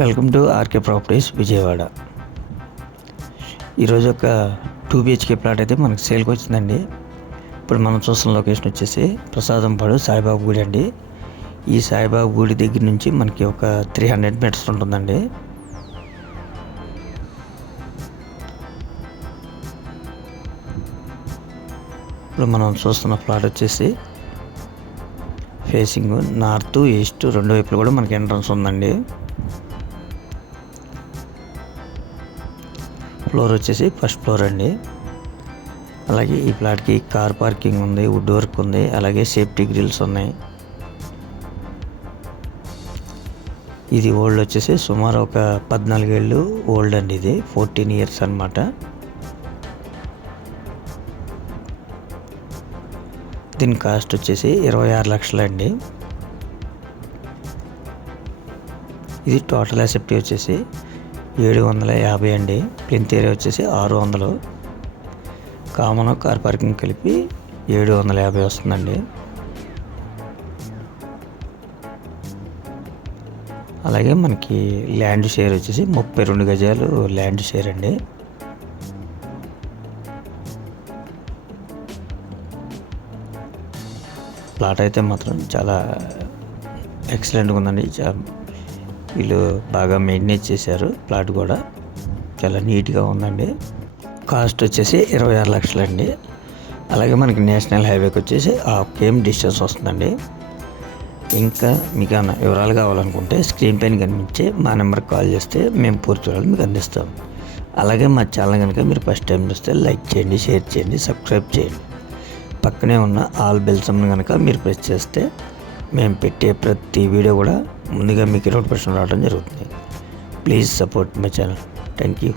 Welcome to RK properties Vijayawada. ఈరోజు ఒక two BHK plot అయితే మనకు సేల్కి వచ్చిందండి. ఇప్పుడు మనం చూస్తున్న లొకేషన్ వచ్చేసి ప్రసాదంపాడు సాయిబాబు గుడి అండి. ఈ సాయిబాబు గుడి దగ్గర నుంచి మనకి ఒక త్రీ హండ్రెడ్ మీటర్స్ ఉంటుందండి. ఇప్పుడు మనం చూస్తున్న ప్లాట్ వచ్చేసి ఫేసింగ్ నార్త్ ఈస్ట్ రెండు వైపులు కూడా మనకి ఎంట్రన్స్ ఉందండి. ఫ్లోర్ వచ్చేసి ఫస్ట్ ఫ్లోర్ అండి. అలాగే ఈ ప్లాట్కి కార్ పార్కింగ్ ఉంది వుడ్ వర్క్ ఉంది అలాగే సేఫ్టీ గ్రిల్స్ ఉన్నాయి. ఇది ఓల్డ్ వచ్చేసి సుమారు ఒక పద్నాలుగేళ్ళు ఓల్డ్ అండి ఇది ఫోర్టీన్ ఇయర్స్ అనమాట దీని కాస్ట్ వచ్చేసి ఇరవై ఆరు లక్షలండి ఇది టోటల్ అసెప్టీ వచ్చేసి ఏడు వందల యాభై అండి. ప్లింత్ ఏరియా వచ్చేసి ఆరు వందలు కామన్ కార్ పార్కింగ్ కలిపి ఏడు వందల యాభై వస్తుందండి. అలాగే మనకి ల్యాండ్ షేర్ వచ్చేసి ముప్పై రెండు గజాలు ల్యాండ్ షేర్ అండి. ప్లాట్ అయితే మాత్రం చాలా ఎక్సలెంట్గా ఉందండి. వీళ్ళు బాగా మెయింటైన్ చేశారు ప్లాట్ కూడా. చాలా నీట్గా ఉందండి. కాస్ట్ వచ్చేసి ఇరవై ఆరు లక్షలండి. అలాగే మనకి నేషనల్ హైవేకి వచ్చేసి హాఫ్ కేమ్ డిస్టెన్స్ వస్తుందండి. ఇంకా మీకు ఏమైనా వివరాలు కావాలనుకుంటే స్క్రీన్ పైన కనిపించే మా నెంబర్కి కాల్ చేస్తే మేము పూర్తి వివరాలు మీకు అందిస్తాం. అలాగే మా ఛానల్ కనుక మీరు ఫస్ట్ టైం చూస్తే లైక్ చేయండి షేర్ చేయండి సబ్స్క్రైబ్ చేయండి. పక్కనే ఉన్న ఆల్ బెల్సమ్ని కనుక మీరు ప్రెస్ చేస్తే మేము పెట్టే ప్రతి వీడియో కూడా ముందుగా మీకు నోటిఫికేషన్ రావడం జరుగుతుంది. Please support my channel thank you